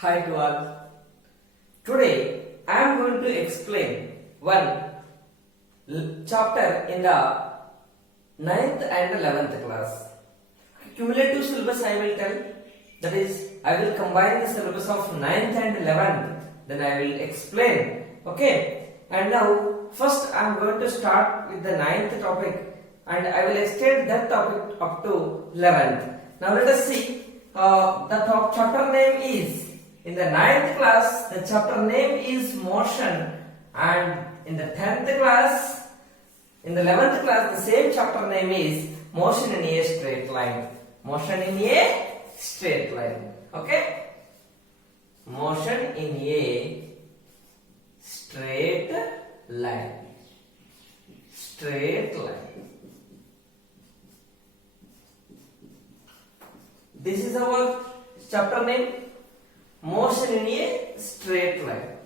Hi to all. Today I am going to explain one chapter in the 9th and 11th class. Cumulative syllabus I will tell. That is, I will combine the syllabus of 9th and 11th. Then I will explain. Okay. And now first I am going to start with the 9th topic and I will extend that topic up to 11th. Now let us see. The chapter name is, in the 9th class, the chapter name is motion, and in the 10th class, in the 11th class, the same chapter name is motion in a straight line. Motion in a straight line. Okay? Motion in a straight line. Straight line. This is our chapter name. Motion in a straight line.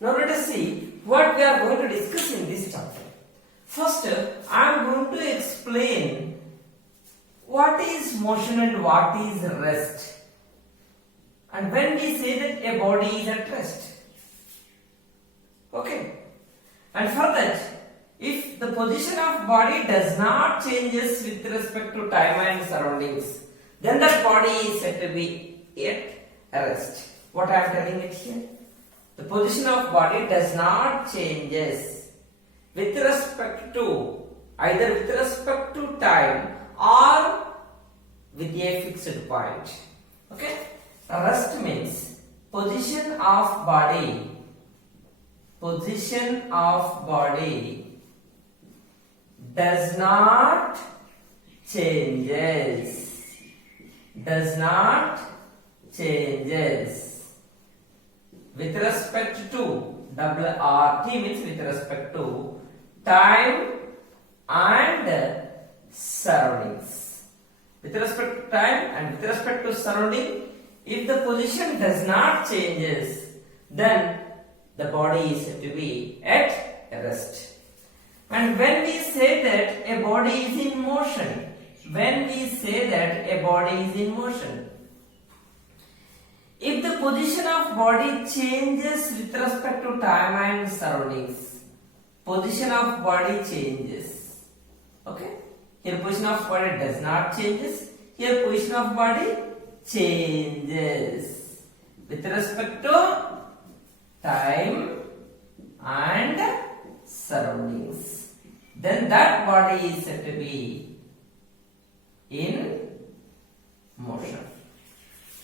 Now let us see what we are going to discuss in this chapter. First, I am going to explain what is motion and what is rest. And when we say that a body is at rest. Okay. And for that, if the position of body does not changes with respect to time and surroundings, then that body is said to be at rest. What I am telling it here? The position of body does not changes with respect to, either with respect to time or with a fixed point. Okay? Rest means position of body does not changes with respect to, WRT means with respect to time and surroundings. With respect to time and with respect to surrounding, if the position does not changes, then the body is said to be at rest. And when we say that a body is in motion, if the position of body changes with respect to time and surroundings, position of body changes. Okay? Here position of body does not changes. Here position of body changes with respect to time and surroundings. Then that body is said to be in motion.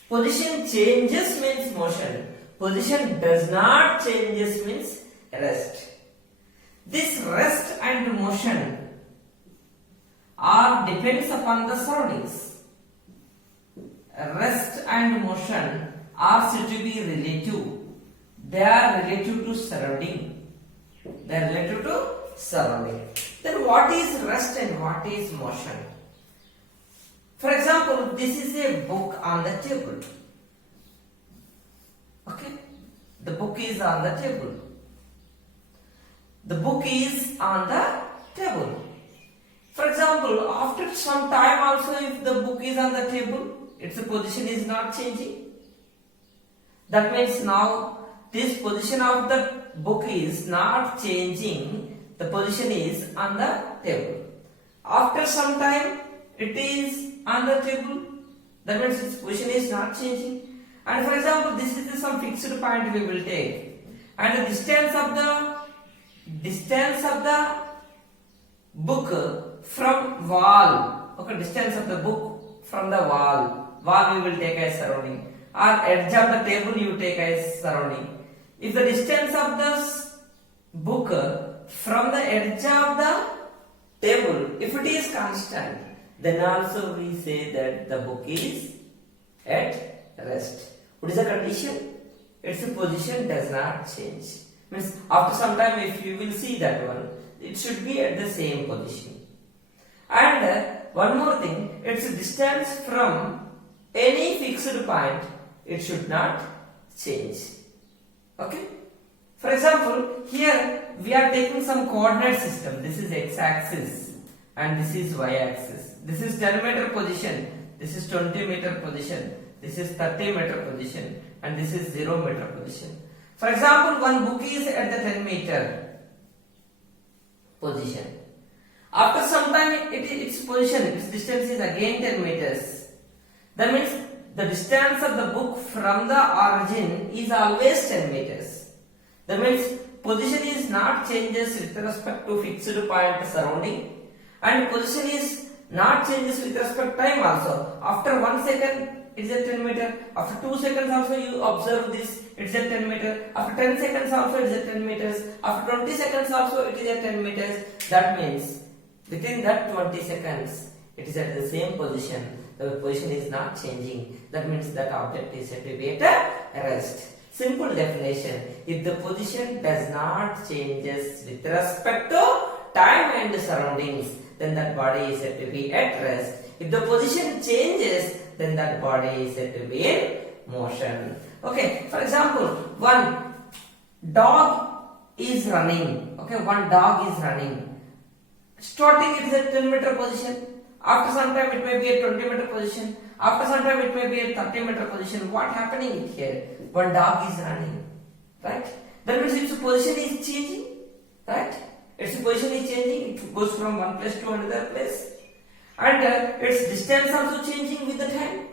Position changes means motion. Position does not changes means rest. This rest and motion are depends upon the surroundings. Rest and motion are said to be relative. They are relative to surrounding. They are relative to surrounding. Then what is rest and what is motion? For example, this is a book on the table. Okay? The book is on the table. The book is on the table. For example, after some time also, if the book is on the table, its position is not changing. That means now this position of the book is not changing. The position is on the table. After some time, it is on the table. That means its position is not changing. And for example, this is some fixed point we will take. And the distance of the book from wall. Okay, distance of the book from the wall. Wall we will take as surrounding. Or edge of the table you take as surrounding. If the distance of the book from the edge of the table, if it is constant, then also we say that the book is at rest. What is the condition? Its position does not change. Means after some time, if you will see that one, it should be at the same position. And one more thing, its distance from any fixed point, it should not change. Okay? For example, here we are taking some coordinate system. This is x-axis and this is y-axis. This is 10 meter position. This is 20 meter position. this is 30-meter position, and this is 0-meter position. For example, one book is at the 10-meter position. After some time, its position, its distance is again 10 meters. That means the distance of the book from the origin is always 10 meters. That means position is not changes with respect to fixed point surrounding, and position is not changes with respect to time also. After 1 second, it is at 10 meter. After 2 seconds also you observe this, it is at 10 meter. After 10 seconds also it is at 10 meters. After 20 seconds also it is at 10 meters. That means within that 20 seconds it is at the same position. The position is not changing. That means that object is said to be at rest. Simple definition: if the position does not changes with respect to time and surroundings, then that body is said to be at rest. If the position changes, then that body is said to be in motion. Okay, for example, one dog is running. Okay, one dog is running. Starting it is at 10-meter position. After some time it may be at 20-meter position. After some time it may be at 30-meter position. What happening here? One dog is running, right? That means its position is changing, right? Its position is changing. It goes from one place to another place, and its distance also changing with the time.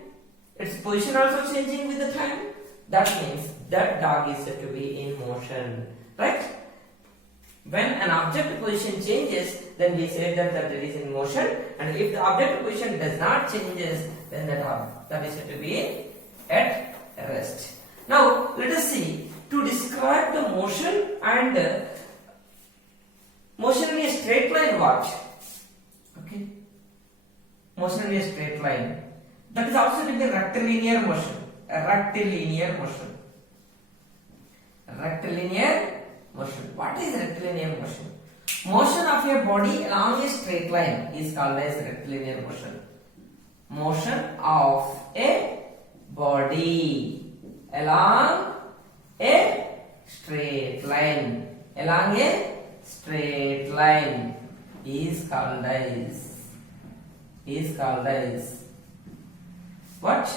Its position also changing with the time. That means that dog is said to be in motion, right? When an object position changes, then we say that it is in motion, and if the object position does not changes, then that is said to be at rest. Now let us see, to describe the motion and motion in a straight line, what? Okay, motion in a straight line, that is also to be rectilinear motion. A rectilinear motion. Rectilinear motion. What is rectilinear motion? Motion of a body along a straight line is called as rectilinear motion. Motion of a body along a straight line. Along a straight line is called as what?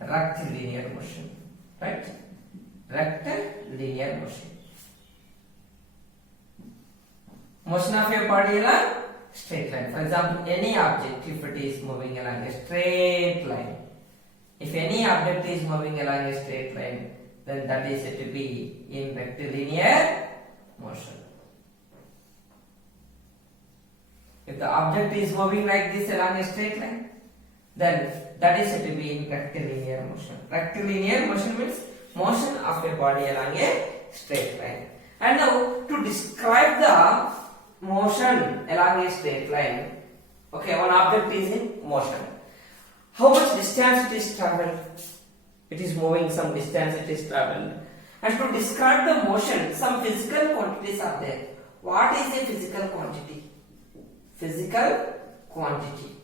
Rectilinear motion, right? Rectilinear motion. Motion of a body along straight line. For example, any object, if it is moving along a straight line, if any object is moving along a straight line, then that is said to be in rectilinear motion. If the object is moving like this along a straight line, then that is said to be in rectilinear motion. Rectilinear motion means motion of a body along a straight line. And now to describe the motion along a straight line, okay, one object is in motion. How much distance it is traveled? It is moving some distance, it is traveled. And to describe the motion, some physical quantities are there. What is a physical quantity? Physical quantity.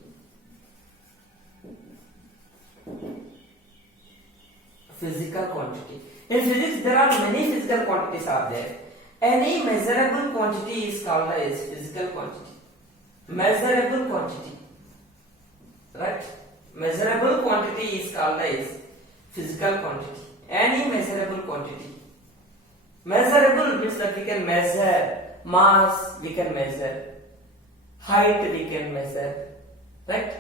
Physical quantity. In physics, there are many physical quantities are there. Any measurable quantity is called as physical quantity. Measurable quantity, right? Measurable quantity is called as physical quantity. Any measurable quantity. Measurable means that we can measure mass, we can measure height, we can measure, right?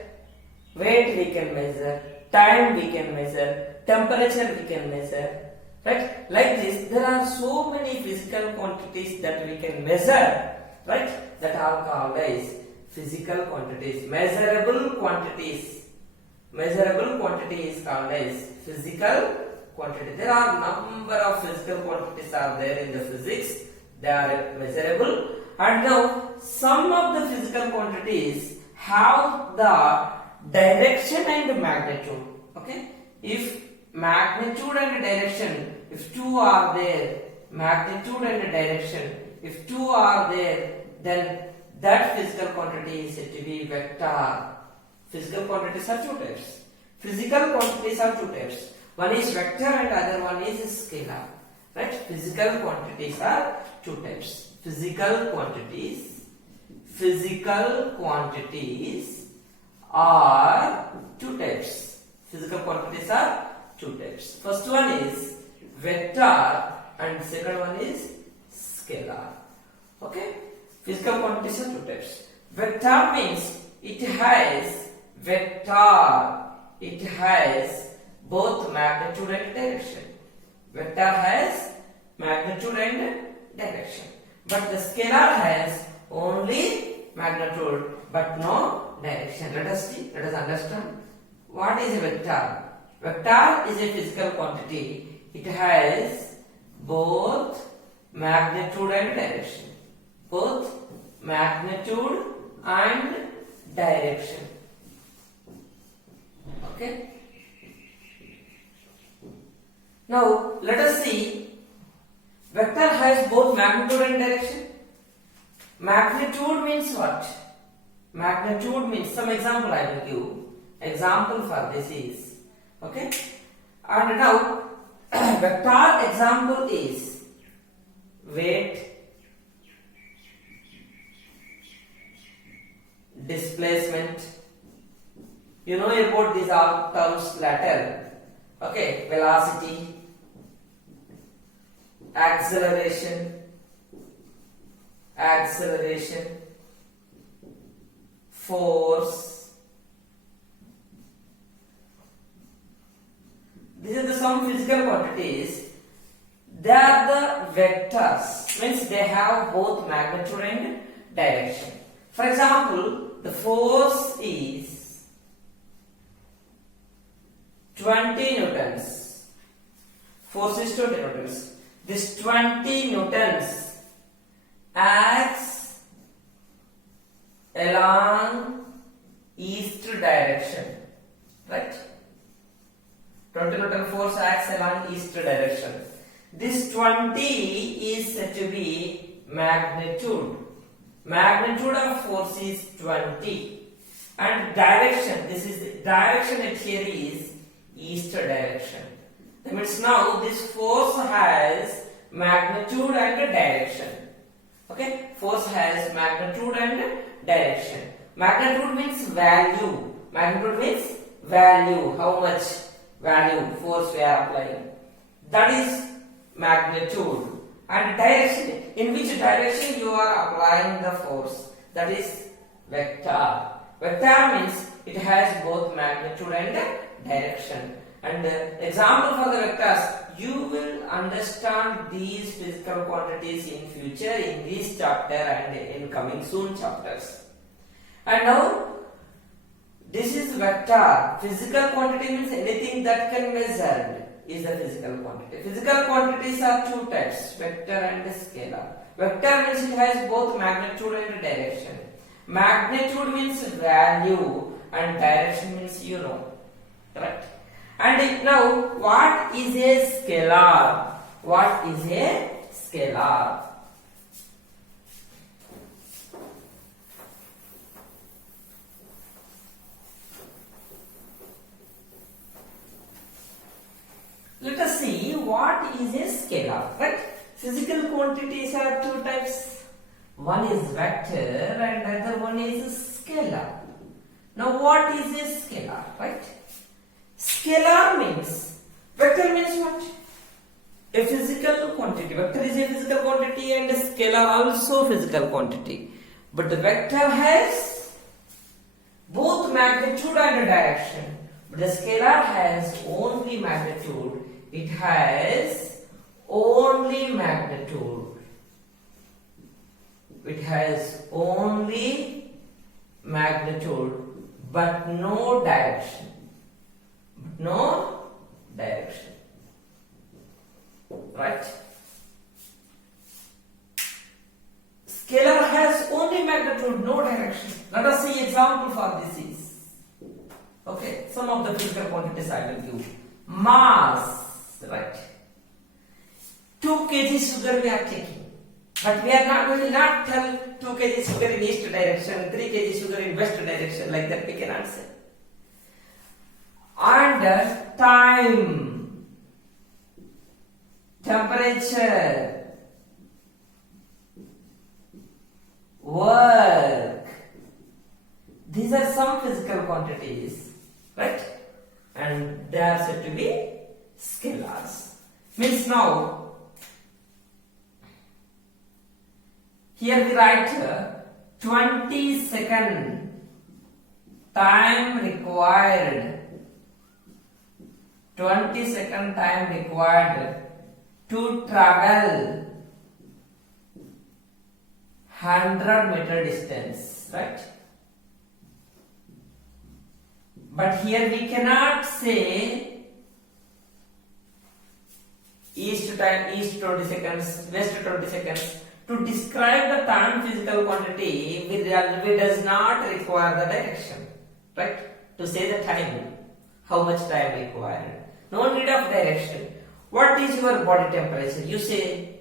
Weight we can measure, time we can measure, temperature we can measure, right? Like this, there are so many physical quantities that we can measure, right? That are called as physical quantities. Measurable quantities. Measurable quantity is called as physical quantity. There are number of physical quantities are there in the physics. They are measurable. And now some of the physical quantities have the direction and magnitude. Okay, if magnitude and direction, if two are there, magnitude and direction, if two are there, then that physical quantity is said to be vector. Physical quantities are two types. Physical quantities are two types. One is vector and other one is scalar. Right? Physical quantities are two types. Physical quantities are two types. Physical quantities are two types. First one is vector and second one is scalar. Okay? Physical quantities are two types. Vector means it has both magnitude and direction. Vector has magnitude and direction. But the scalar has only magnitude but no direction. Let us see, let us understand. What is a vector? Vector is a physical quantity. It has both magnitude and direction. Both magnitude and direction. Okay? Now let us see. Vector has both magnitude and direction. Magnitude means what? Magnitude means, some example I will give. Example for this is, okay? And now vector example is weight, displacement. You know about these all terms later. Okay, velocity, acceleration, force. These are some physical quantities. They are the vectors, means they have both magnitude and direction. For example, the force is 20 newtons. Force is 20 newtons. This 20 newtons acts along east direction, right? 20 Newton force acts along east direction. This 20 is said to be magnitude. Magnitude of force is 20. And direction, this is the direction it here is east direction. That means now this force has magnitude and direction. Okay, force has magnitude and direction. Magnitude means value. Magnitude means value. How much value force we are applying. That is magnitude. And direction, in which direction you are applying the force. That is vector. Vector means it has both magnitude and direction. And example for the vectors, you will understand these physical quantities in future in this chapter and in coming soon chapters. And now this is vector. Physical quantity means anything that can be measured is a physical quantity. Physical quantities are two types, vector and scalar. Vector means it has both magnitude and direction. Magnitude means value and direction means you know. Correct? And now what is a scalar? What is a scalar? Let us see what is a scalar, right? Physical quantities are two types. One is vector and other one is scalar. Now what is a scalar, right? Scalar means, vector means what? A physical quantity. Vector is a physical quantity and scalar also physical quantity. But the vector has both magnitude and direction. But the scalar has only magnitude. It has only magnitude. It has only magnitude but no direction. No direction. Right? Scalar has only magnitude, no direction. Let us see example for this is. Okay, some of the physical quantities I will give. Mass, right? 2 kg sugar we are taking. But we will not tell 2 kg sugar in east direction, 3 kg sugar in west direction, like that we cannot say. And time, temperature, work, these are some physical quantities, right? And they are said to be scalars. Means now, here we write 20-second time required. 20-second time required to travel 100-meter distance, right? But here we cannot say east 20 seconds, west 20 seconds. To describe the time physical quantity, we does not require the direction, right? To say the time, how much time required. No need of direction. What is your body temperature? You say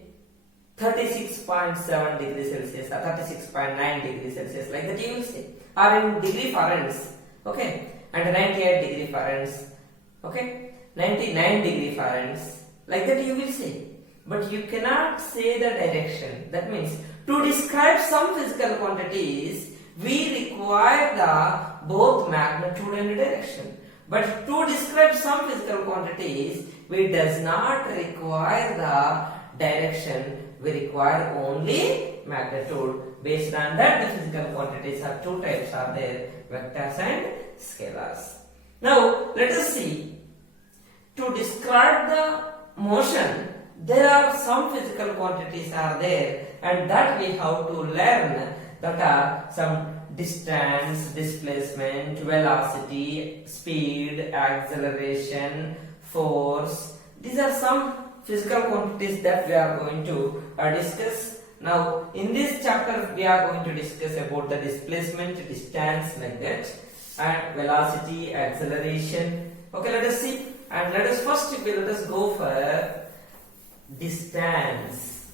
36.7 degrees Celsius or 36.9 degrees Celsius, like that you will say. Or in degree Fahrenheit, okay? And 98 degree Fahrenheit, okay? 99 degree Fahrenheit, like that you will say. But you cannot say the direction. That means to describe some physical quantities, we require the both magnitude and direction. But to describe some physical quantities, we does not require the direction. We require only magnitude. Based on that, the physical quantities are two types are there: vectors and scalars. Now let us see. To describe the motion, there are some physical quantities are there, and that we have to learn. That are some distance, displacement, velocity, speed, acceleration, force. These are some physical quantities that we are going to discuss. Now in this chapter we are going to discuss about the displacement, distance, like that, and velocity, acceleration. Okay, let us see, and let us go for distance.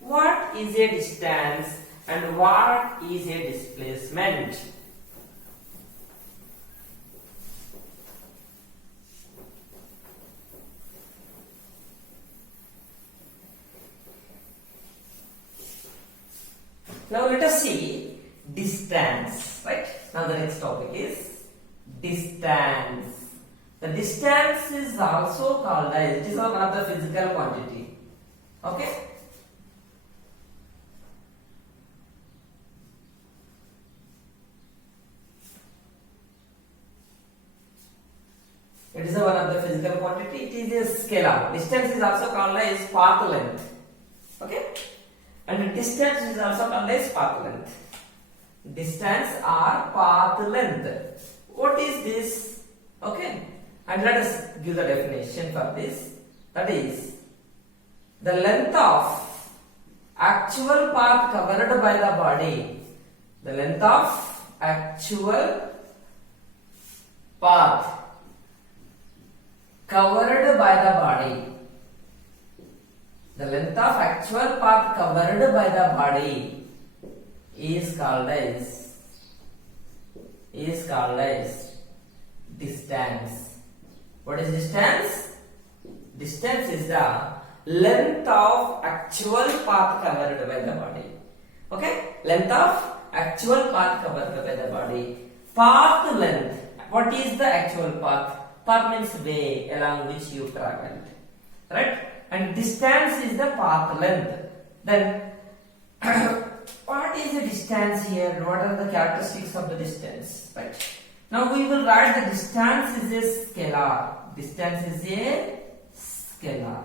What is a distance and what is a displacement? Now let us see distance, right? Now the next topic is distance. The distance is also called as, it is one of the physical quantity. Okay? It is one of the physical quantity. It is a scalar. Distance is also called as path length. Okay? And distance is also called as path length. Distance or path length. What is this? Okay? And let us give the definition for this. That is the length of actual path covered by the body. The length of actual path covered by the body. The length of actual path covered by the body is called as distance. What is distance? Distance is the length of actual path covered by the body. Okay? Length of actual path covered by the body. Path length. What is the actual path? Path means way along which you traveled. Right? And distance is the path length. Then what is the distance here? What are the characteristics of the distance? Right? Now we will write the distance is a scalar. Distance is a scalar.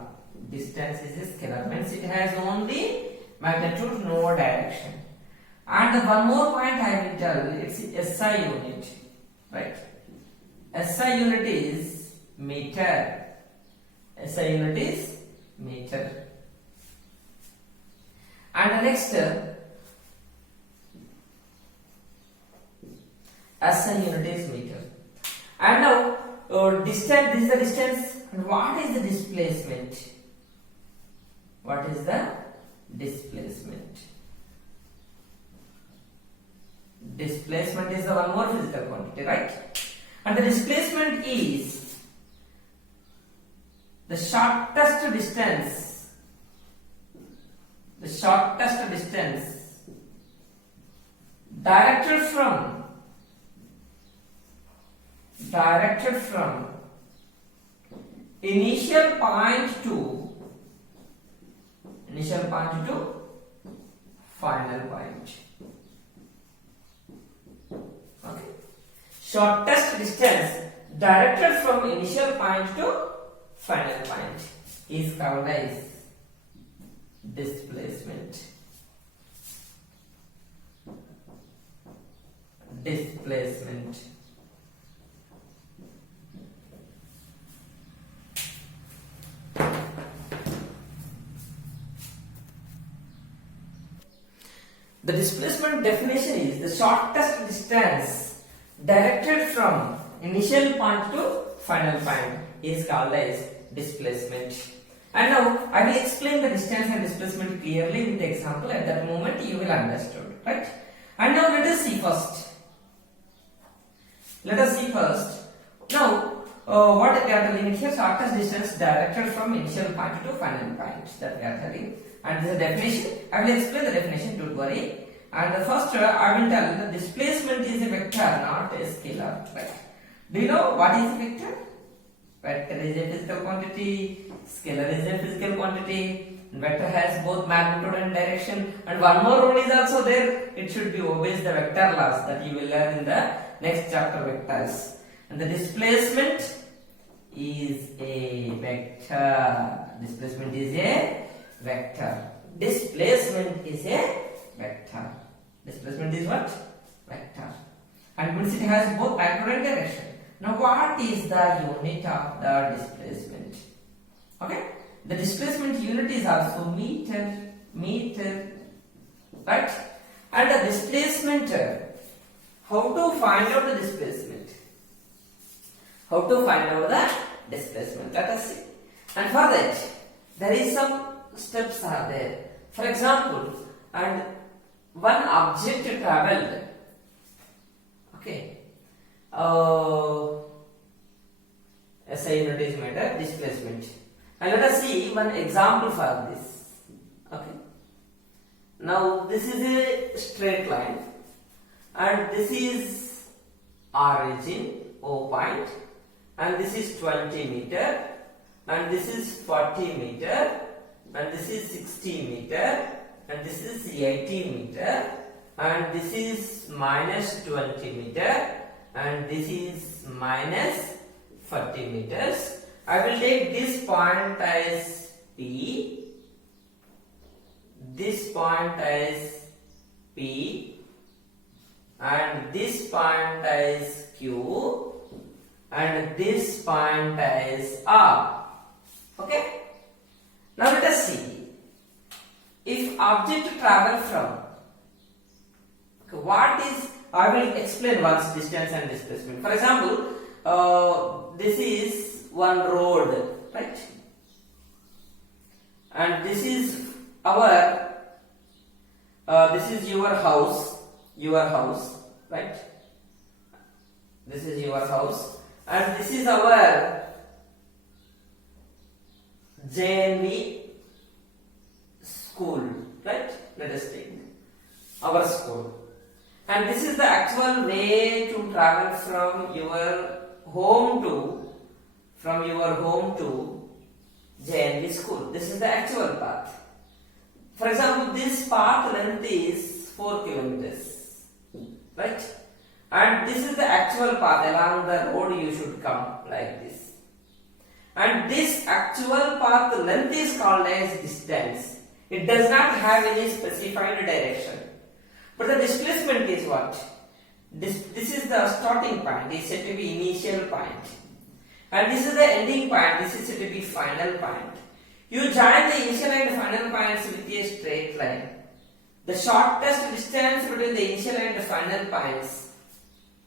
Distance is a scalar. Means it has only magnitude, no direction. And one more point I will tell, it's SI unit. Right? SI unit is meter. SI unit is meter. And the next SI unit is meter. And now distance, this is the distance. And what is the displacement? What is the displacement? Displacement is the one more physical quantity, right? And the displacement is the shortest distance. The shortest distance directed from initial point to final point. Okay. Shortest distance directed from initial point to final point is called as displacement. Displacement. The displacement definition is the shortest distance directed from initial point to final point is called as displacement. And now I will explain the distance and displacement clearly with the example. At that moment you will understand, right? And now let us see first. Now what we are telling here, shortest distance directed from initial point to final point, that we are telling. And this is a definition. I will explain the definition, don't worry. And the first I will tell the displacement is a vector, not a scalar. Right? Do you know what is a vector? Vector is a physical quantity, scalar is a physical quantity. Vector has both magnitude and direction. And one more rule is also there. It should be obeys the vector laws that you will learn in the next chapter, vectors. And the displacement is a vector. Displacement is a vector. Displacement is a vector. Displacement is what? Vector. And means it has both magnitude and direction. Now what is the unit of the displacement? Okay? The displacement unit is also meter, right? And the displacement, how to find out the displacement? How to find out the displacement? Let us see. And for that, there is some steps are there. For example, and one object traveled, okay, SI unit is matter, displacement. And let us see one example for this. Okay. Now this is a straight line, and this is origin O point, and this is 20 meter, and this is 40 meter, and this is 60 meter, and this is 80 meter, and this is minus 20 meter, and this is minus 40 meters. I will take this point as P, this point as P, and this point as Q, and this point as R. Okay? Now let us see. If object travel from, okay, what is, I will explain once distance and displacement. For example, this is one road, right? And this is our, this is your house, right? This is your house, and this is our JNV school, right? Let us take our school. And this is the actual way to travel from your home to JNV school. This is the actual path. For example, this path length is 4 kilometers, right? And this is the actual path along the road you should come like this. And this actual path length is called as distance. It does not have any specified direction. But the displacement is what? This is the starting point. It is said to be initial point. And this is the ending point. This is said to be final point. You join the initial and final points with a straight line. The shortest distance between the initial and the final points,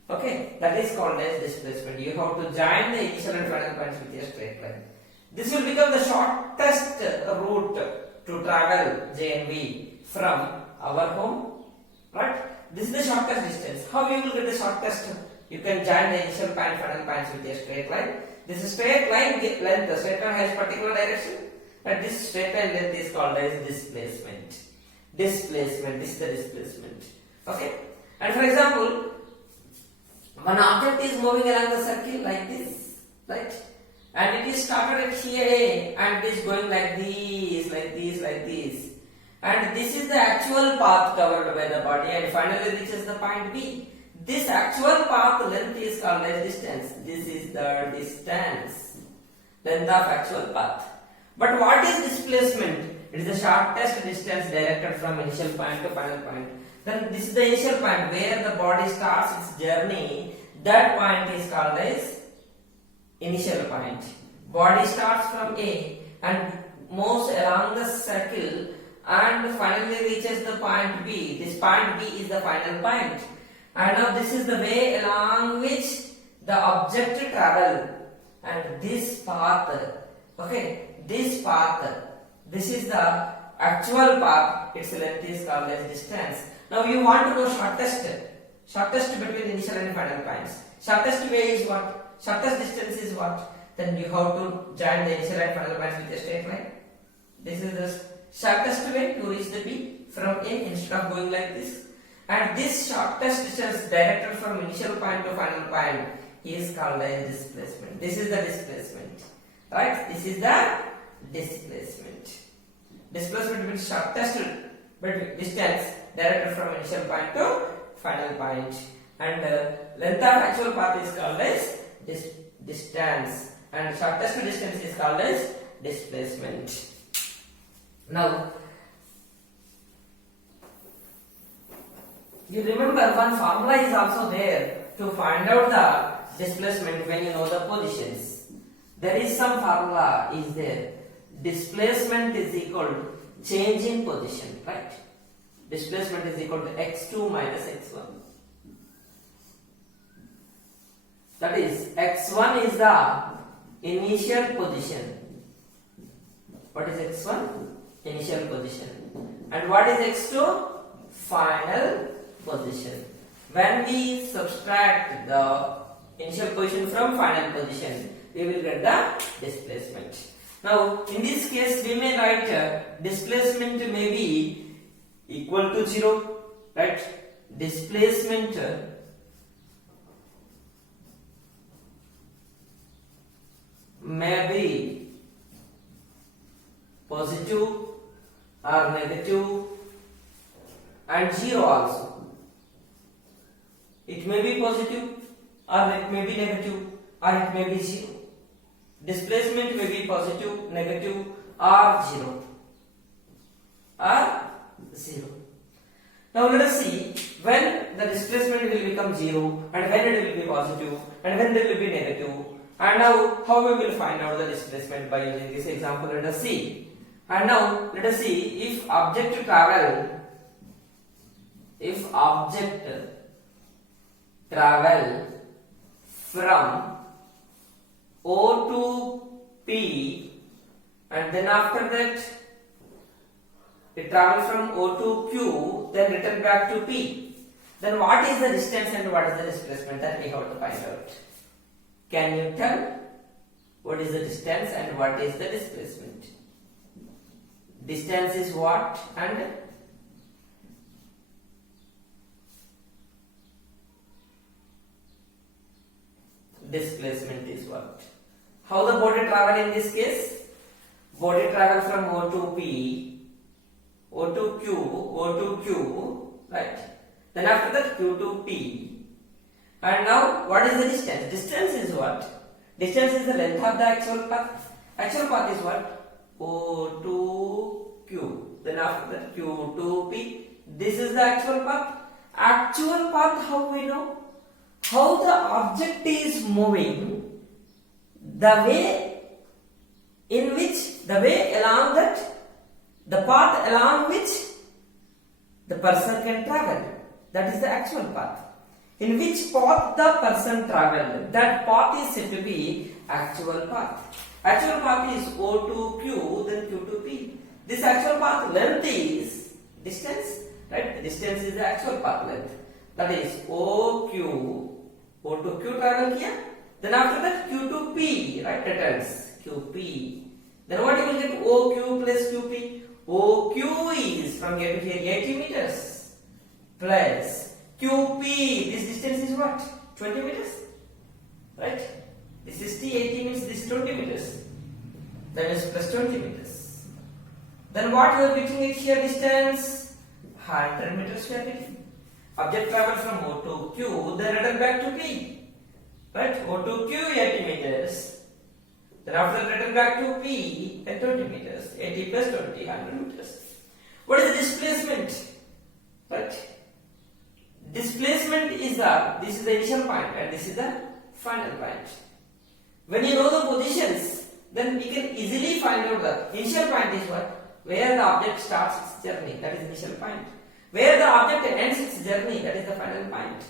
okay, that is called as displacement. You have to join the initial and final points with a straight line. This will become the shortest route to travel JNV from our home, right? This is the shortest distance. How you will get the shortest? You can join the initial point, final points with a straight line. This straight line length, the straight line has particular direction, and this straight line length is called as displacement. Displacement, this is the displacement. Okay? And for example, one object is moving along the circle like this, right? and it is started at here A and it is going like this, like this, like this. And this is the actual path covered by the body and finally reaches the point B. This actual path length is called as distance. This is the distance, length of actual path. But what is displacement? It is the shortest distance directed from initial point to final point. Then this is the initial point where the body starts its journey. That point is called as initial point. Body starts from A and moves along the circle and finally reaches the point B. This point B is the final point. And now this is the way along which the object travel. And this path, okay, this path, this is the actual path. Its length is called as distance. Now you want to know shortest between initial and final points. Shortest way is what? Shortest distance is what? Then you have to join the initial and final points with a straight line. This is the shortest way to reach the B from A instead of going like this. And this shortest distance directed from initial point to final point is called as displacement. This is the displacement. Right? This is the displacement. Displacement means shortest distance directed from initial point to final point. And length of actual path is called as distance. And shortest distance is called as displacement. Now, you remember one formula is also there to find out the displacement when you know the positions. There is some formula is there. Displacement is equal to change in position, right? Displacement is equal to x2 minus x1. That is, x1 is the initial position. What is x1? Initial position. And what is x2? Final position. When we subtract the initial position from final position, we will get the displacement. Now, in this case, we may write displacement may be equal to 0, right? Displacement may be positive or negative and 0 also. It may be positive or it may be negative or it may be 0. Displacement may be positive, negative or 0. Now let us see when the displacement will become 0 and when it will be positive and when it will be negative. And now how we will find out the displacement by using this example. Let us see. And now let us see if object travel from O to P and then after that it travels from O to Q, then return back to P. Then what is the distance and what is the displacement that we have to find out? Can you tell what is the distance and what is the displacement? Distance is what and displacement is what? How the body travel in this case? Body travel from O to P, O to Q, right? Then after that Q to P. And now what is the distance? Distance is what? Distance is the length of the actual path. Actual path is what? O to Q. Then after that Q to P. This is the actual path. Actual path, how we know? How the object is moving, the way along that, the path along which the person can travel. That is the actual path. In which path the person traveled, that path is said to be actual path. Actual path is O to Q, then Q to P. This actual path length is distance, right? Distance is the actual path length. That is O to Q travel here. Then after that Q to P, right? Returns QP. Then what you will get? OQ plus QP. OQ is from here to here 80 meters plus QP. This distance is what? 20 meters, right? This 60, 80 means this 20 meters. That is plus 20 meters. Then what you are getting it here distance? 100 meters we are getting. Object travel from O to Q, then return back to P. Right? O to Q 80 meters. Then after return back to P at 20 meters. 80 plus 20, 100 meters. What is the displacement? Right? Displacement is this is the initial point and this is the final point. When you know the positions, then we can easily find out the initial point is what? Where the object starts its journey, that is initial point. Where the object ends its journey, that is the final point.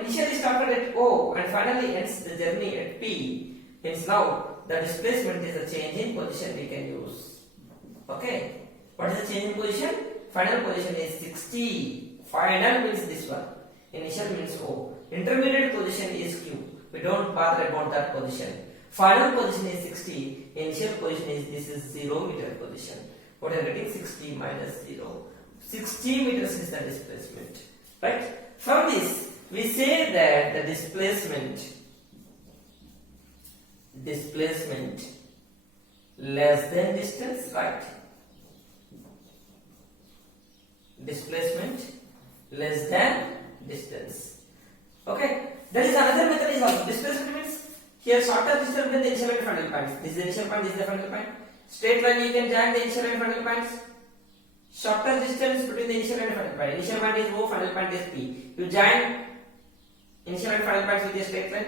Initially started at O and finally ends the journey at P. Hence now the displacement is a change in position we can use. Okay. What is the change in position? Final position is 60. Final means this one. Initial means O. Intermediate position is Q. We don't bother about that position. Final position is 60. Initial position is this is 0 meter position. What are you getting? 60 minus 0. 60 meters is the displacement. Right? From this, we say that the displacement less than distance, right? Displacement less than distance. Okay? There is another method is also displacement means here shorter distance between the initial and final points. This is the initial point, this is the final point. Straight line you can join the initial and final points. Shorter distance between the initial and final point. Initial point is O, final point is P. You join initial and final points with a straight line.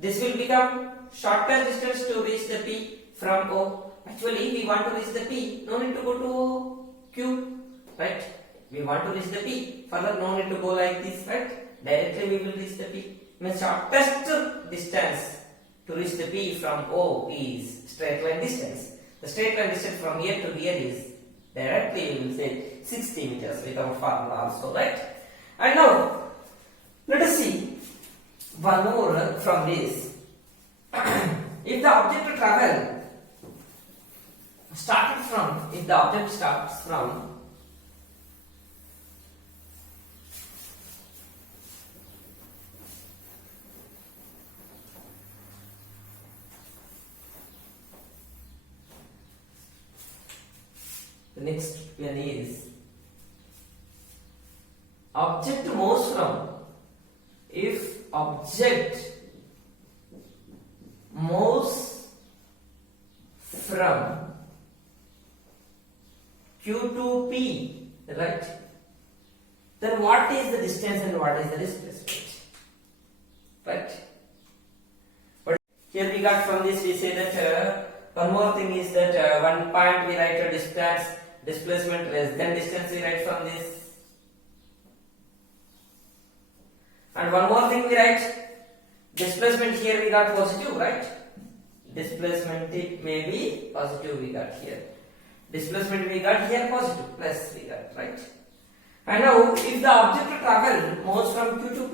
This will become shorter distance to reach the P from O. Actually, we want to reach the P. No need to go to Q. Right? We want to reach the P. Further, no need to go like this. Right? Directly we will reach the P. Means shortest distance to reach the P from O is straight line distance. The straight line distance from here to here is directly we will say 60 meters without formula also, right? And now let us see one more from this. If the object starts from the next one is object moves from. If object moves from Q to P, right? Then what is the distance and what is the displacement? Right? But here we got from this, we say that one more thing is that one point we write a distance, displacement less than distance we write from this. And one more thing we write, displacement here we got positive, right? Displacement it may be positive we got here. Displacement we got here positive, plus we got, right? And now if the object travel moves from Q to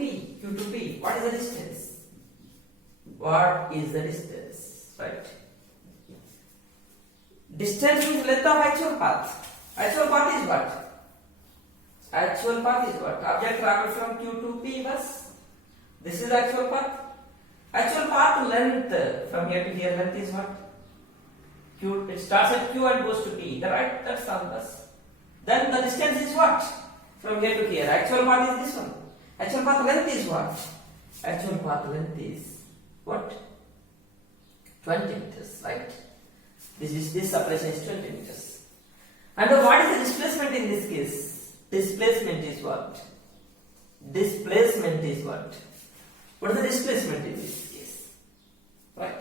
P, what is the distance? What is the distance, right? Distance means length of actual path. Actual path is what? Actual path is what? Object travels from Q to P bus. This is actual path. Actual path length from here to here, length is what? Q. It starts at Q and goes to P. Right? That's all bus. Then the distance is what? From here to here. Actual path is this one. Actual path length is what? Actual path length is what? 20 meters, right? This separation is 20 meters. And what is the displacement in this case? Displacement is what? Displacement is what? What is the displacement in this case? Right?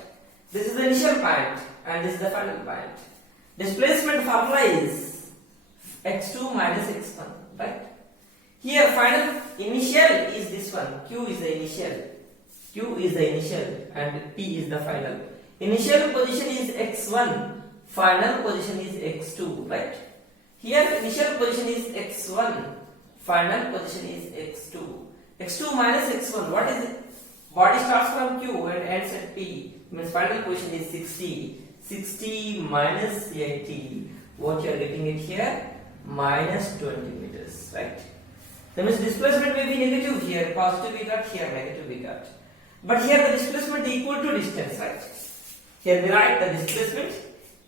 This is the initial point and this is the final point. Displacement formula is x2 minus x1, right? Here final initial is this one. Q is the initial. Q is the initial and P is the final. Initial position is x1, final position is x2, right? Here initial position is x1, final position is x2. x2 minus x1, what is it? Body starts from Q and ends at P, means final position is 60. 60 minus 80, what you are getting it here? Minus 20 meters, right? That means displacement may be negative here, positive we got, here negative we got. But here the displacement equal to distance, right? Here we write the displacement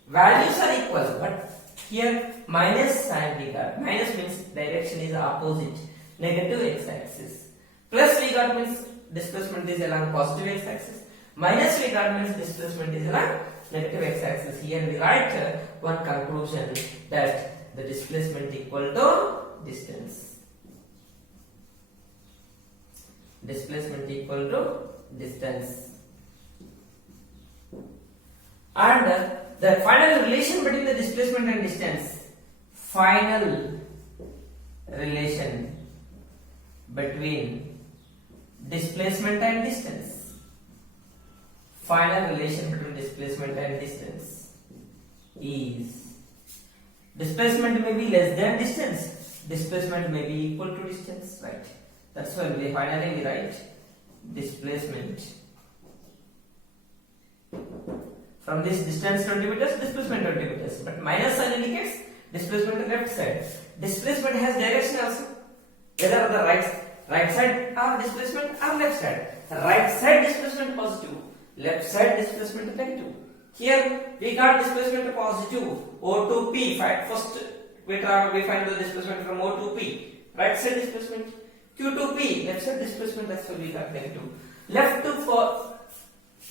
values are equal, but here minus sign we got. Minus means direction is opposite, negative x-axis. Plus we got means displacement is along positive x-axis. Minus we got means displacement is along negative x-axis. Here we write one conclusion that the displacement equal to distance. Displacement equal to distance. And the final relation between the displacement and distance. Final relation between displacement and distance. Final relation between displacement and distance is displacement may be less than distance. Displacement may be equal to distance, right? That's why we finally write displacement. From this distance 20 meters, displacement 20 meters. But minus sign indicates displacement on the left side. Displacement has direction also. Whether on the right side or displacement or left side. Right side displacement positive, left side displacement negative. Here we got displacement positive, O to P. First we find the displacement from O to P. Right side displacement Q to P. Left side displacement, that's why we got negative. Left to for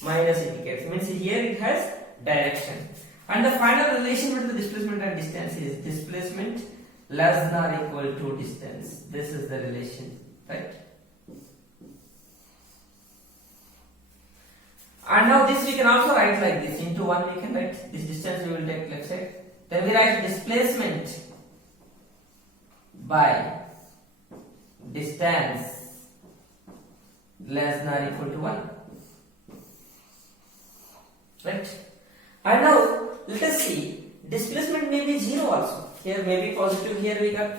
minus indicates, means here it has direction. And the final relation between the displacement and distance is displacement less than or equal to distance. This is the relation, right? And now this we can also write like this. Into 1 we can write this distance, we will take left side. Then we write displacement by distance less than or equal to 1. Right? And now let us see, displacement may be 0 also. Here may be positive, here we got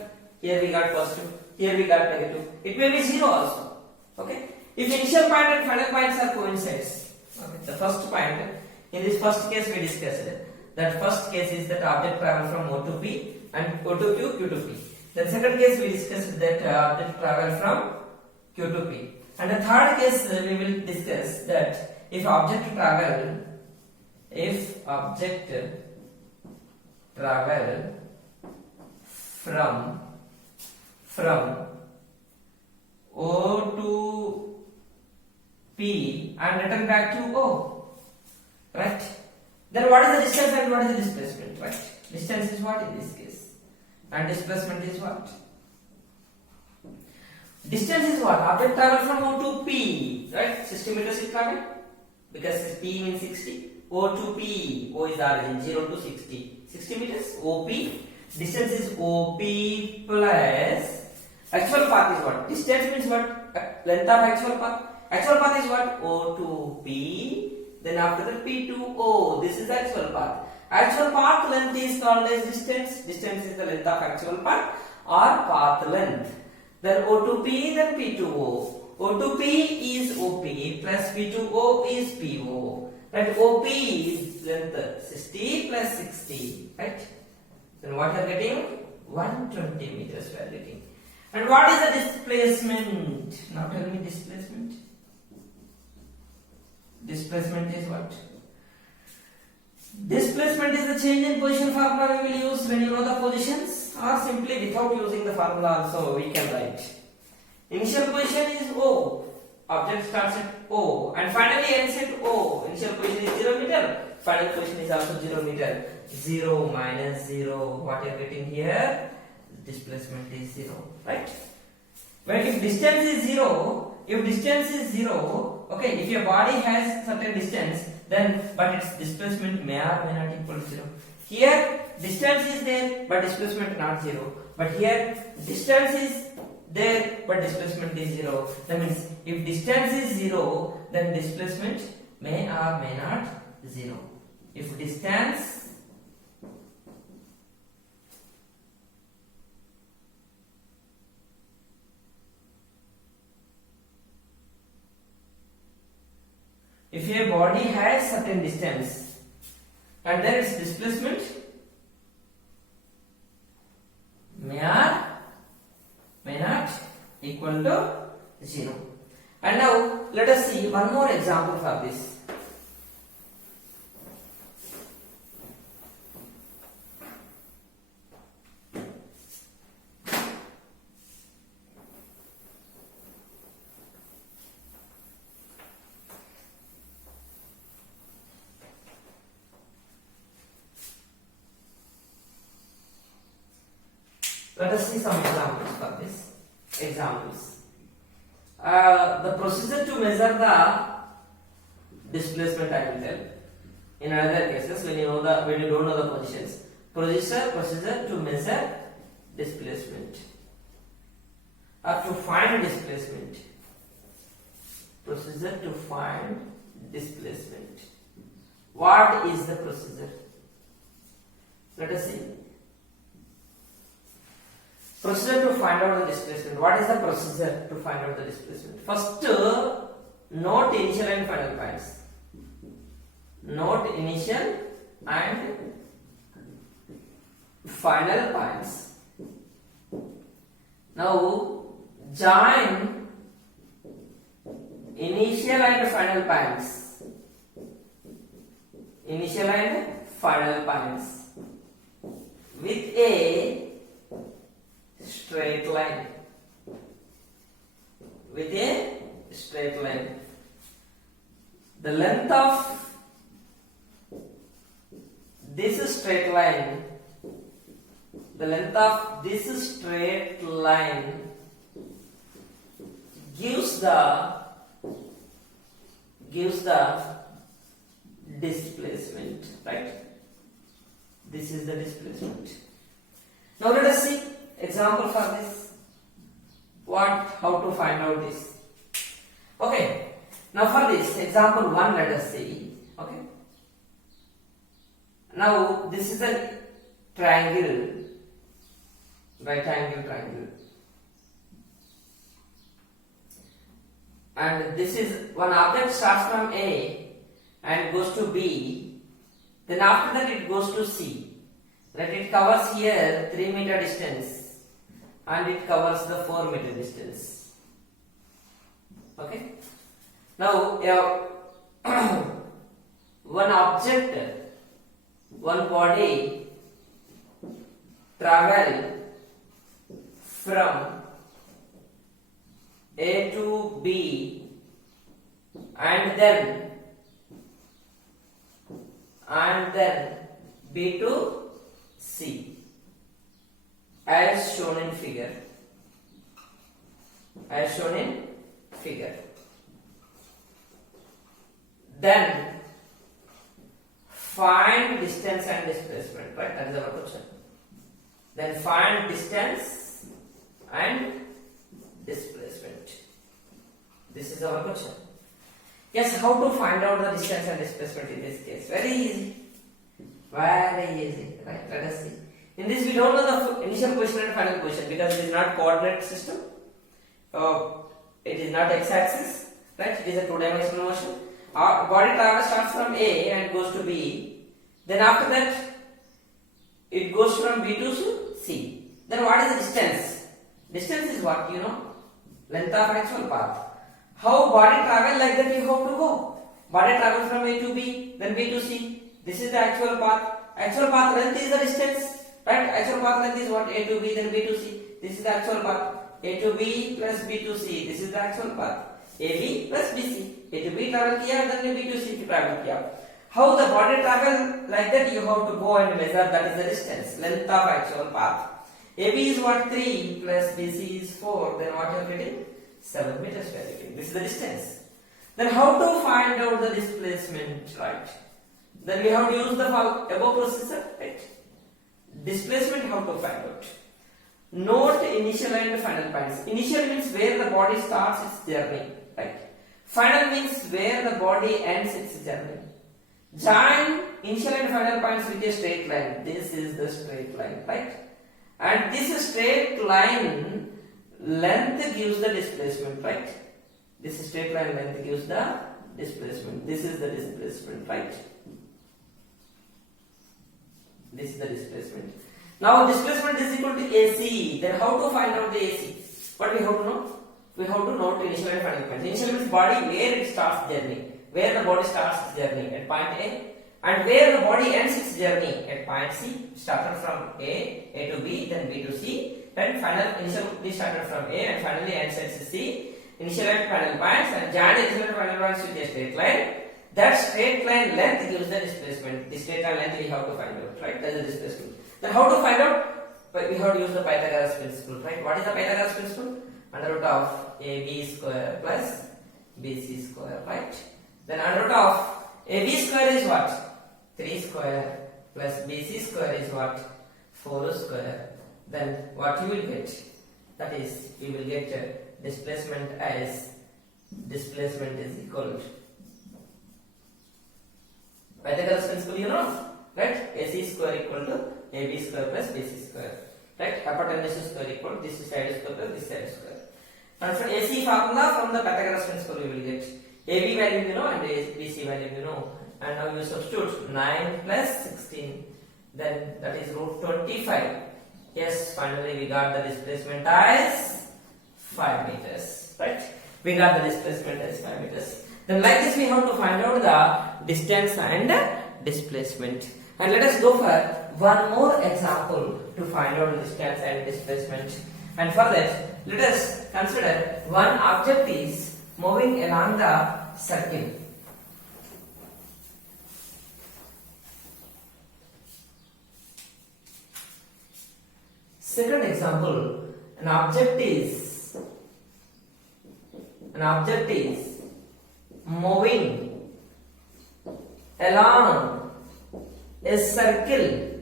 positive, here we got negative. It may be 0 also. Okay? If initial point and final points are coincides. Okay. The first point, in this first case we discussed. That first case is that object travel from O to P and O to Q, Q to P. Then second case we discussed that object travel from Q to P. And the third case we will discuss that if object travel from O to P and return back to O, right? Then what is the distance and what is the displacement, right? Distance is what in this case, and displacement is what? Distance is what? Object travel from O to P, right? 60 meters it travel because P means 60. O to P, O is the origin, 0 to 60. 60 meters, OP. Distance is OP plus actual path is what? Distance means what? Length of actual path. Actual path is what? O to P. Then after that P to O. This is the actual path. Actual path length is called as distance. Distance is the length of actual path or path length. Then O to P, then P to O. O to P is OP plus P to O is PO. Right? OP is length 60 plus 60. Right? Then what you are getting? 120 meters we are getting. And what is the displacement? Now tell me displacement. Displacement is what? Displacement is the change in position formula we will use when you know the positions, or simply without using the formula also we can write. Initial position is O. Object starts at O and finally ends at O. Initial position is 0 meter. Final position is also 0 meter. 0 minus 0. What you are getting here? Displacement is 0. Right? But if distance is 0, okay, if your body has certain distance, then but its displacement may or may not equal to 0. Here distance is there, but displacement not 0. But here distance is there, but displacement is 0. That means if distance is 0, then displacement may or may not 0. If distance if a body has certain distance and there is displacement may or may not equal to 0. And now let us see one more example for this. Let us see some examples for this. Examples. The procedure to measure the displacement I will tell. In other cases, when you don't know the positions, procedure to measure displacement or to find displacement. Procedure to find displacement. What is the procedure? Let us see. Procedure to find out the displacement. What is the procedure to find out the displacement? First, note initial and final points. Note initial and final points. Now, join initial and final points. Initial and final points with a straight line. With a straight line. The length of this straight line, the length of this straight line gives the displacement, right? This is the displacement. Now let us see example for this. How to find out this? Okay. Now for this example 1, let us see. Okay. Now this is a triangle, right angle triangle, and this is one object starts from A and goes to B. Then after that it goes to C. That it covers here 3 meter distance and it covers the 4 meter distance. Okay. Now one object, one body travel from A to B and then B to C as shown in figure. Then find distance and displacement, right? That is our question. Then find distance and displacement. This is our question. Yes, how to find out the distance and displacement in this case? Very easy. Right? Let us see. In this, we don't know the initial position and final position because it is not coordinate system. It is not x-axis, right? It is a two-dimensional motion. Our body travel starts from A and goes to B. Then after that, it goes from B to C. Then what is the distance? Distance is what? Length of actual path. How body travel, like that you have to go. Body travel from A to B, then B to C. This is the actual path. Actual path length is the distance. Right? Actual path length is what? A to B, then B to C. This is the actual path. A to B plus B to C. This is the actual path. AB plus BC. A to B travel kiya, then B to C travel kiya. How the body travel, like that you have to go and measure, that is the distance, length of actual path. AB is what? 3 plus BC is 4. Then what you are getting? 7 meters we are getting. This is the distance. Then how to find out the displacement, right? Then we have to use the above procedure, right? Displacement, how to find out? Note initial and final points. Initial means where the body starts its journey, right? Final means where the body ends its journey. Join initial and final points with a straight line. This is the straight line, right? And this straight line length gives the displacement, right? This straight line length gives the displacement. This is the displacement, right? This is the displacement. Now displacement is equal to AC. Then how to find out the AC? What we have to know? we have to note initial and final points. Initial means body where it starts journey, where the body starts its journey at point A, and where the body ends its journey at point C. Started from A to B, then B to C. Then final initially started from A and finally ends at C. Initial and final points, and join initial and final points with a straight line. That straight line length gives the displacement. The straight line length we have to find out, right? That's the displacement. Then how to find out? We have to use the Pythagoras principle, right? What is the Pythagoras principle? Under root of AB square plus BC square, right? Then under root of AB square is what? 3 square plus BC square is what? 4 square. Then what you will get? That is, we will get displacement as displacement is equal to Pythagoras principle, you know, right? AC square equal to AB square plus BC square, right? Hypotenuse square equal to this side square plus this side square. And for AC formula from the Pythagoras principle we will get AB value you know and BC value you know, and now you substitute 9 plus 16, then that is root 25. Yes, finally we got the displacement as 5 meters, right? We got the displacement as 5 meters. Then like this we have to find out the distance and displacement. And let us go for one more example to find out distance and displacement. And for that, let us consider one object is moving along the circle. Second example, an object is moving along a circle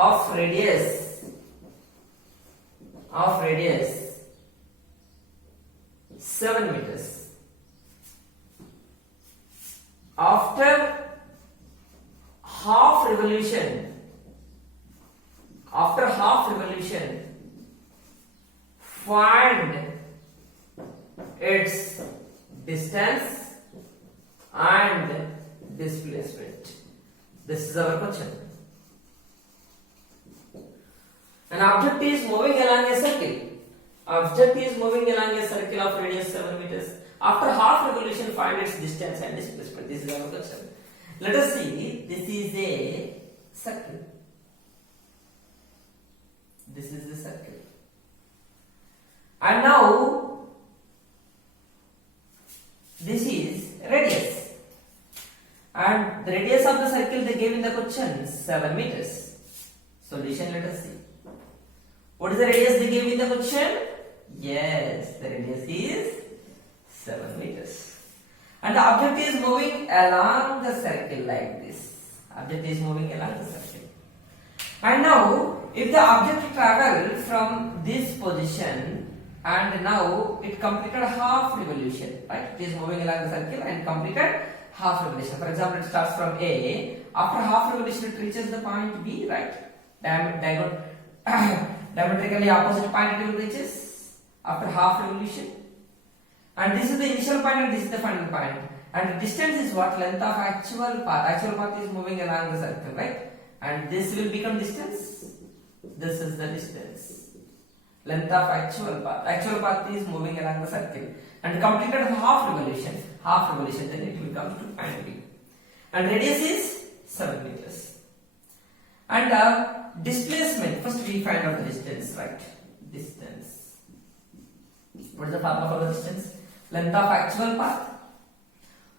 of radius 7 meters. After half revolution, find its distance and displacement. This is our question. An object is moving along a circle. Object is moving along a circle of radius 7 meters. After half revolution, find its distance and displacement. This is our question. Let us see. This is a circle. This is the circle. And now, this is radius. And the radius of the circle they gave in the question 7 meters. Solution, let us see. What is the radius they gave in the question? Yes, the radius is 7 meters. And the object is moving along the circle like this. Object is moving along the circle. And now, if the object traveled from this position and now it completed half revolution, right? It is moving along the circle and completed half revolution. For example, it starts from A. After half revolution, it reaches the point B, right? Diametrically opposite point it will reaches after half revolution. And this is the initial point and this is the final point. And the distance is what? Length of actual path. Actual path is moving along the circle, right? And this will become distance. This is the distance. Length of actual path. Actual path is moving along the circle. And completed half revolution. Then it will come to point B. And radius is 7 meters. And displacement. First we find out the distance, right? Distance. What is the formula for the distance? Length of actual path.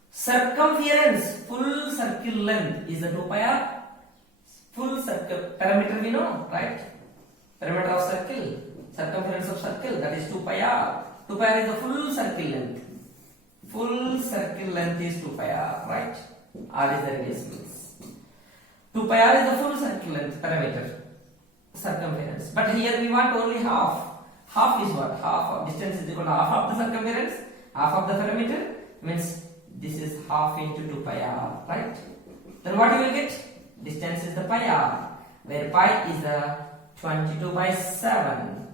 Circumference, full circle length is the 2 pi r. Full circle, perimeter we know, right? Perimeter of circle, circumference of circle, that is 2 pi r. 2 pi r is the full circle length. Full circle length is 2 pi r, right? R is the radius means. 2 pi r is the full circle length, perimeter, circumference. But here we want only half. Half is what? Half of distance is equal to half of the circumference, half of the perimeter, means this is half into 2 pi r, right? Then what you will get? Distance is the pi r, where pi is the 22 by 7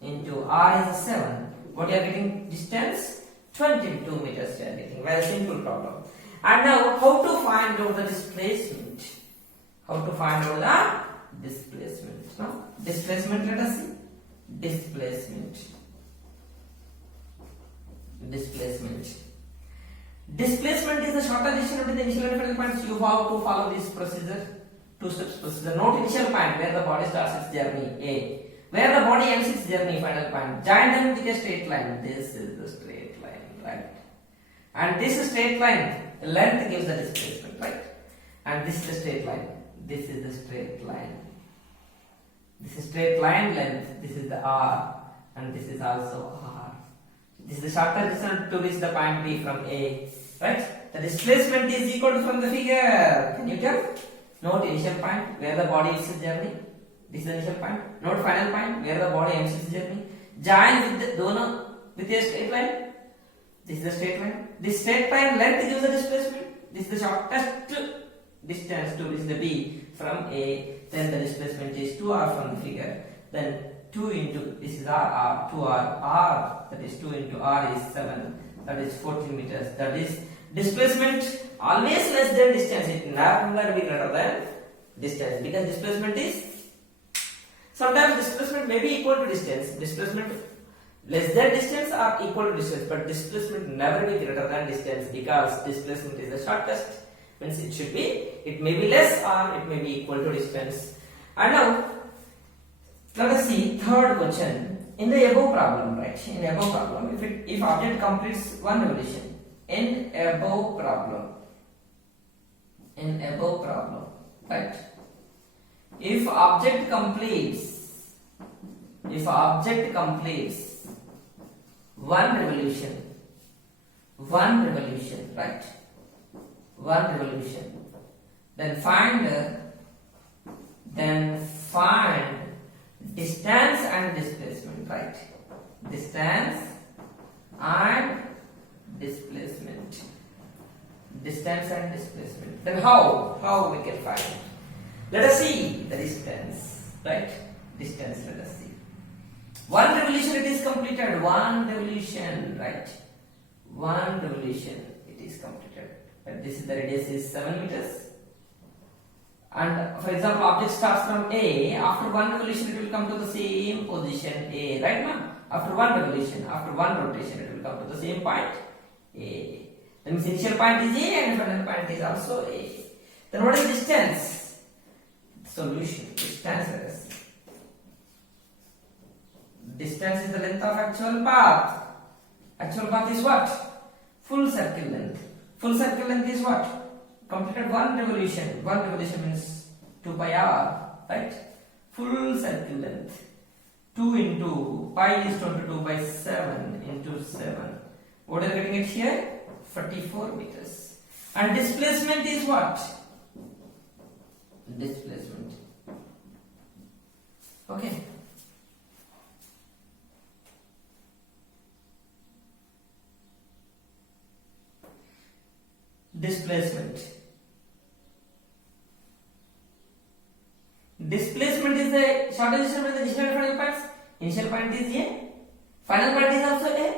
into r is 7. What you are getting? Distance 22 meters. You are getting. Very simple problem. And now, how to find out the displacement? How to find out the displacement? No? Displacement. Let us see. Displacement. Displacement. Displacement is the shorter distance between the initial and final points. You have to follow this procedure, two steps procedure. Note initial point where the body starts its journey A, where the body ends its journey final point. Join them with a straight line. This is the straight line, right? And this straight line length gives the displacement, right? And this is the straight line. This is the straight line. This is straight line length. This is the R, and this is also R. This is the shorter distance to reach the point B from A, right? The displacement is equal to from the figure. Can you tell? Note initial point where the body is its journey. This is the initial point. Note final point where the body ends its journey. Join with the dono with a straight line. This is the straight line. This straight line length gives the displacement. This is the shortest distance to reach the B from A. Then the displacement is 2r from the figure. Then 2 into this is r, 2r, r, that is 2 into r is 7, that is 14 meters. That is displacement always less than distance. It never be greater than distance because displacement is sometimes displacement may be equal to distance. Displacement less than distance or equal to distance, but displacement never be greater than distance because displacement is the shortest. Means it may be less or it may be equal to distance. And now let us see third question. In the above problem, right? In above problem, if object completes one revolution, in above problem, right? If object completes one revolution, right? One revolution, then find distance and displacement, right? Distance and displacement. Then how we can find it? Let us see the distance, right? Distance, let us see. One revolution it is completed. One revolution, right? One revolution it is completed. But this is the radius is 7 meters. And for example, object starts from A. After one revolution, it will come to the same position A, right now? After one revolution, after one rotation, it will come to the same point A. That means initial point is A and final point is also A. Then what is distance? Solution. Distance, let us see. Distance is the length of actual path. Actual path is what? Full circle length. Full circle length is what? Completed one revolution. One revolution means 2 pi r, right? Full circle length. 2 into pi is 22 by 7 into 7. What are you getting it here? 44 meters. And displacement is what? Displacement. Okay. Displacement. Displacement is the shortest distance between the initial and final points. Initial point is A. Final point is also A.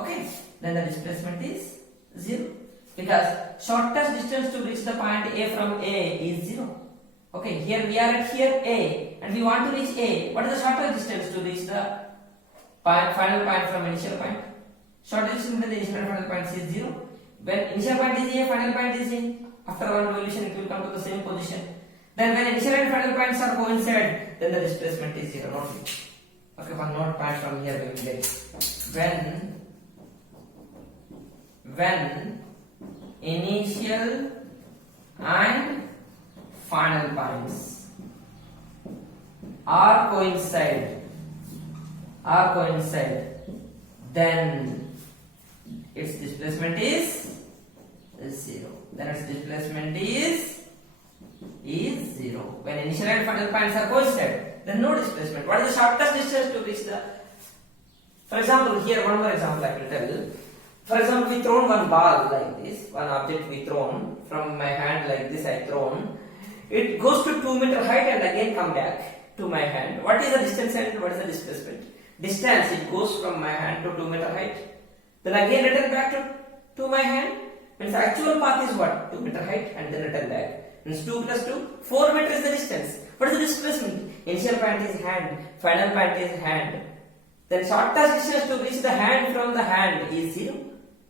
Okay. Then the displacement is 0. Because shortest distance to reach the point A from A is 0. Okay. Here we are at here A and we want to reach A. What is the shortest distance to reach the final point from initial point? Shortest distance between the initial and final points is 0. When initial point is A, final point is A. After one revolution, it will come to the same position. Then when initial and final points are coincide, then the displacement is 0. Note it. Okay, one note point from here we will get. When initial and final points are coincide, then its displacement is 0. Then its displacement is 0. When initial and final points are coincident, then no displacement. What is the shortest distance to reach the? For example, here one more example I will tell you. For example, we thrown one ball like this, one object we thrown from my hand like this. I thrown. It goes to 2 meter height and again come back to my hand. What is the distance and what is the displacement? Distance, it goes from my hand to 2 meter height. Then again return back to my hand. Means actual path is what? 2 meter height and then return back. Means 2 plus 2, 4 meters is the distance. What is the displacement? Initial point is hand, final point is hand. Then shortest distance to reach the hand from the hand is 0.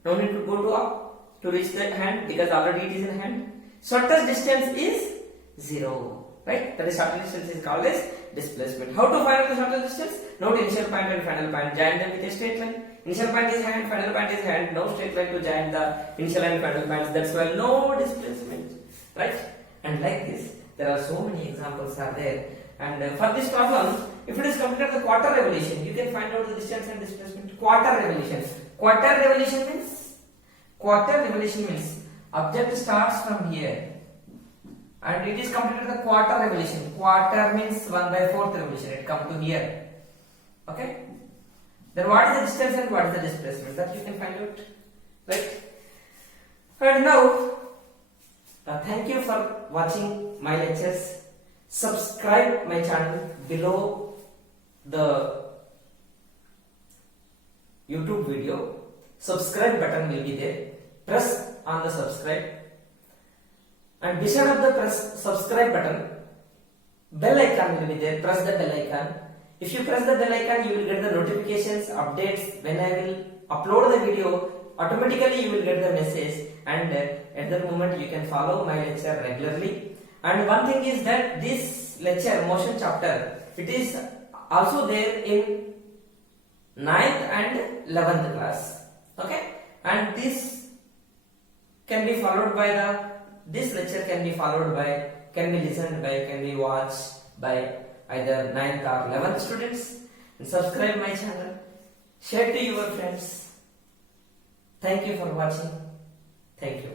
No need to go to up to reach the hand because already it is in hand. Shortest distance is 0. Right? That is shortest distance is called as displacement. How to find out the shortest distance? Note initial point and final point. Join them with a straight line. Initial point is hand, final point is hand. No straight line to join the initial and final points. That's why no displacement. Right? And like this, there are so many examples are there. And for this problem, if it is completed the quarter revolution, you can find out the distance and displacement. Quarter revolution. Quarter revolution means object starts from here and it is completed the quarter revolution. Quarter means 1/4 revolution. It comes to here. Okay. Then what is the distance and what is the displacement? That you can find out. Right. And now, thank you for watching my lectures. Subscribe my channel below the YouTube video. Subscribe button will be there. Press on the subscribe. And beside of the press subscribe button, bell icon will be there. Press the bell icon. If you press the bell icon, you will get the notifications, updates when I will upload the video. Automatically you will get the message, and at that moment you can follow my lecture regularly. And one thing is that this lecture, motion chapter, it is also there in 9th and 11th class. Okay, and this can be followed by this lecture can be followed by, can be listened by, can be watched by either 9th or 11th students. And subscribe my channel, share to your friends. Thank you for watching. Thank you.